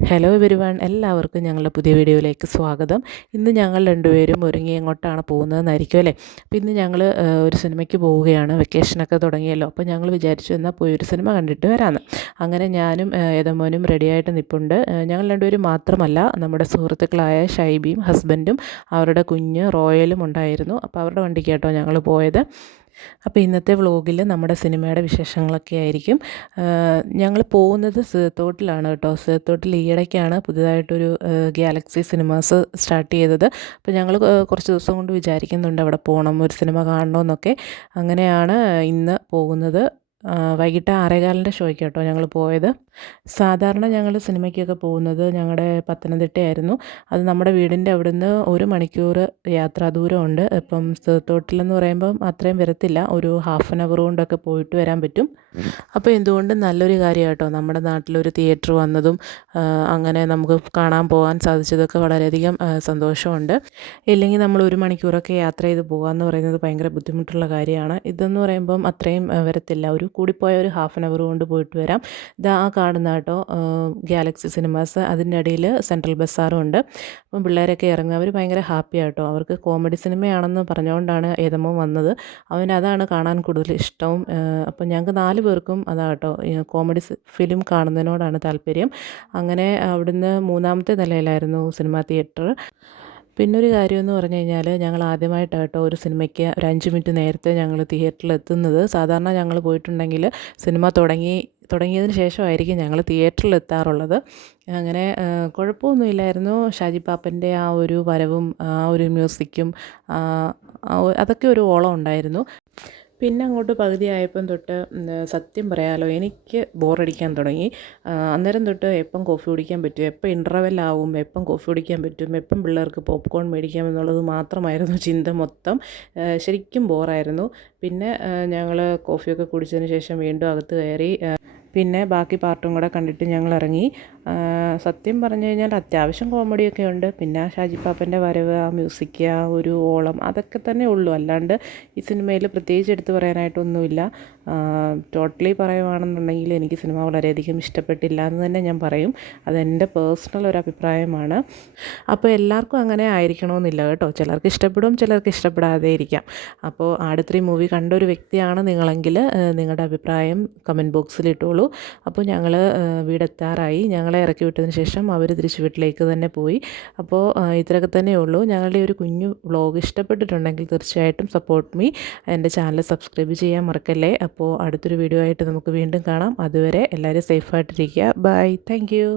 Hello everyone, എല്ലാവർക്കും ഞങ്ങളുടെ പുതിയ വീഡിയോയിലേക്ക് സ്വാഗതം. ഇന്ന് ഞങ്ങൾ രണ്ടുപേരും ഒരുങ്ങി എങ്ങോട്ടാണ് പോകുന്നതെന്നായിരിക്കും അല്ലേ. അപ്പോൾ ഇന്ന് ഞങ്ങൾ ഒരു സിനിമയ്ക്ക് പോവുകയാണ്. വെക്കേഷനൊക്കെ തുടങ്ങിയല്ലോ, അപ്പോൾ ഞങ്ങൾ വിചാരിച്ചു എന്നാൽ പോയി ഒരു സിനിമ കണ്ടിട്ട് വരാമെന്ന്. അങ്ങനെ ഞാനും ഏതമോനും റെഡിയായിട്ട് നിൽപ്പുണ്ട്. ഞങ്ങൾ രണ്ടുപേരും മാത്രമല്ല, നമ്മുടെ സുഹൃത്തുക്കളായ ഷൈബിയും ഹസ്ബൻഡും അവരുടെ കുഞ്ഞ് റോയലും ഉണ്ടായിരുന്നു. അപ്പോൾ അവരുടെ വണ്ടിക്ക് കേട്ടോ ഞങ്ങൾ പോയത്. അപ്പോൾ ഇന്നത്തെ വ്ലോഗിൽ നമ്മുടെ സിനിമയുടെ വിശേഷങ്ങളൊക്കെ ആയിരിക്കും. ഞങ്ങൾ പോകുന്നത് സീതോട്ടിലാണ് കേട്ടോ. സീതോട്ടിൽ ഈയിടയ്ക്കാണ് പുതിയതായിട്ടൊരു ഗാലക്സി സിനിമാസ് സ്റ്റാർട്ട് ചെയ്തത്. അപ്പോൾ ഞങ്ങൾ കുറച്ച് ദിവസം കൊണ്ട് വിചാരിക്കുന്നുണ്ട് അവിടെ പോകണം, ഒരു സിനിമ കാണണമെന്നൊക്കെ. അങ്ങനെയാണ് ഇന്ന് പോകുന്നത്. വൈകിട്ട് 6:15 ഷോയ്ക്ക് കേട്ടോ ഞങ്ങൾ പോയത്. സാധാരണ ഞങ്ങൾ സിനിമയ്ക്കൊക്കെ പോകുന്നത് ഞങ്ങളുടെ പത്തനംതിട്ടയായിരുന്നു. അത് നമ്മുടെ വീടിൻ്റെ അവിടുന്ന് 1 മണിക്കൂർ യാത്രാ ദൂരമുണ്ട്. ഇപ്പം സീതോട്ടിലെന്ന് പറയുമ്പം അത്രയും വരത്തില്ല, ഒരു ഹാഫ് ആൻ അവർ കൊണ്ടൊക്കെ പോയിട്ട് വരാൻ പറ്റും. അപ്പോൾ എന്തുകൊണ്ടും നല്ലൊരു കാര്യം കേട്ടോ നമ്മുടെ നാട്ടിലൊരു തിയേറ്റർ വന്നതും അങ്ങനെ നമുക്ക് കാണാൻ പോകാൻ സാധിച്ചതൊക്കെ വളരെയധികം സന്തോഷമുണ്ട്. ഇല്ലെങ്കിൽ നമ്മൾ 1 മണിക്കൂറൊക്കെ യാത്ര ചെയ്ത് പോകാമെന്ന് പറയുന്നത് ഭയങ്കര ബുദ്ധിമുട്ടുള്ള കാര്യമാണ്. ഇതെന്ന് പറയുമ്പം അത്രയും വരത്തില്ല, ഒരു കൂടിപ്പോയ ഒരു ഹാഫ് ആൻ അവർ കൊണ്ട് പോയിട്ട് വരാം. ഇതാ ആ കാണുന്ന കേട്ടോ ഗാലക്സി സിനിമാസ്, അതിൻ്റെ ഇടയിൽ സെൻട്രൽ ബസാറും ഉണ്ട്. അപ്പം പിള്ളേരൊക്കെ ഇറങ്ങുക, അവർ ഭയങ്കര ഹാപ്പി ആട്ടോ. അവർക്ക് കോമഡി സിനിമയാണെന്ന് പറഞ്ഞുകൊണ്ടാണ് ഏതമ്മ വന്നത്. അവനതാണ് കാണാൻ കൂടുതൽ ഇഷ്ടവും. അപ്പം ഞങ്ങൾക്ക് 4 പേർക്കും അതാട്ടോ കോമഡി ഫിലിം കാണുന്നതിനോടാണ് താല്പര്യം. അങ്ങനെ അവിടുന്ന് 3-ാമത്തെ നിലയിലായിരുന്നു സിനിമാ തിയേറ്റർ. പിന്നൊരു കാര്യമെന്ന് പറഞ്ഞു കഴിഞ്ഞാൽ, ഞങ്ങൾ ആദ്യമായിട്ടാട്ടോ ഒരു സിനിമയ്ക്ക് ഒരു 5 മിനിറ്റ് നേരത്തെ ഞങ്ങൾ തിയേറ്ററിൽ എത്തുന്നത്. സാധാരണ ഞങ്ങൾ പോയിട്ടുണ്ടെങ്കിൽ സിനിമ തുടങ്ങിയതിന് ശേഷമായിരിക്കും ഞങ്ങൾ തിയേറ്ററിൽ എത്താറുള്ളത്. അങ്ങനെ കുഴപ്പമൊന്നുമില്ലായിരുന്നു. ഷാജി പാപ്പൻ്റെ ആ ഒരു വരവും ആ ഒരു മ്യൂസിക്കും അതൊക്കെ ഒരു ഓളം ഉണ്ടായിരുന്നു. പിന്നെ അങ്ങോട്ട് പകുതിയായപ്പം തൊട്ട് സത്യം പറയാലോ എനിക്ക് ബോറടിക്കാൻ തുടങ്ങി. അന്നേരം തൊട്ട് എപ്പം കോഫി കുടിക്കാൻ പറ്റും, എപ്പം ഇൻ്റർവെല്ലാവും, എപ്പം കോഫി കുടിക്കാൻ പറ്റും, എപ്പം പിള്ളേർക്ക് പോപ്കോൺ മേടിക്കാം എന്നുള്ളത് മാത്രമായിരുന്നു ചിന്ത മൊത്തം. ശരിക്കും ബോറായിരുന്നു. പിന്നെ ഞങ്ങൾ കോഫിയൊക്കെ കുടിച്ചതിന് ശേഷം വീണ്ടും അകത്ത് കയറി. പിന്നെ ബാക്കി പാർട്ടും കൂടെ കണ്ടിട്ട് ഞങ്ങൾ ഇറങ്ങി. സത്യം പറഞ്ഞു കഴിഞ്ഞാൽ അത്യാവശ്യം കോമഡിയൊക്കെ ഉണ്ട്. പിന്നെ ഷാജി പാപ്പൻ്റെ വരവ്, ആ മ്യൂസിക്, ആ ഒരു ഓളം, അതൊക്കെ തന്നെ ഉള്ളൂ. അല്ലാണ്ട് ഈ സിനിമയിൽ പ്രത്യേകിച്ച് എടുത്ത് പറയാനായിട്ടൊന്നുമില്ല. ടോട്ടലി പറയുവാണെന്നുണ്ടെങ്കിൽ എനിക്ക് സിനിമ വളരെയധികം ഇഷ്ടപ്പെട്ടില്ല എന്ന് തന്നെ ഞാൻ പറയും. അതെൻ്റെ പേഴ്സണൽ ഒരു അഭിപ്രായമാണ്. അപ്പോൾ എല്ലാവർക്കും അങ്ങനെ ആയിരിക്കണമെന്നില്ല കേട്ടോ. ചിലർക്ക് ഇഷ്ടപ്പെടും, ചിലർക്ക് ഇഷ്ടപ്പെടാതെ ഇരിക്കാം. അപ്പോൾ ആട് 3 മൂവി കണ്ട ഒരു വ്യക്തിയാണ് നിങ്ങളെങ്കിൽ നിങ്ങളുടെ അഭിപ്രായം കമൻറ്റ് ബോക്സിൽ ഇട്ടോളൂ. അപ്പോൾ ഞങ്ങൾ വീടെത്താറായി. ഞങ്ങളെ ഇറക്കി വിട്ടതിന് ശേഷം അവർ തിരിച്ച് വീട്ടിലേക്ക് തന്നെ പോയി. അപ്പോൾ ഇത്രയൊക്കെ തന്നെ ഉള്ളൂ. ഞങ്ങളുടെ ഒരു കുഞ്ഞു വ്ലോഗ് ഇഷ്ടപ്പെട്ടിട്ടുണ്ടെങ്കിൽ തീർച്ചയായിട്ടും സപ്പോർട്ട് മീ. എൻ്റെ ചാനൽ സബ്സ്ക്രൈബ് ചെയ്യാൻ മറക്കല്ലേ. അപ്പോൾ അടുത്തൊരു വീഡിയോ ആയിട്ട് നമുക്ക് വീണ്ടും കാണാം. അതുവരെ എല്ലാവരും സേഫായിട്ടിരിക്കുക. ബൈ. Thank you.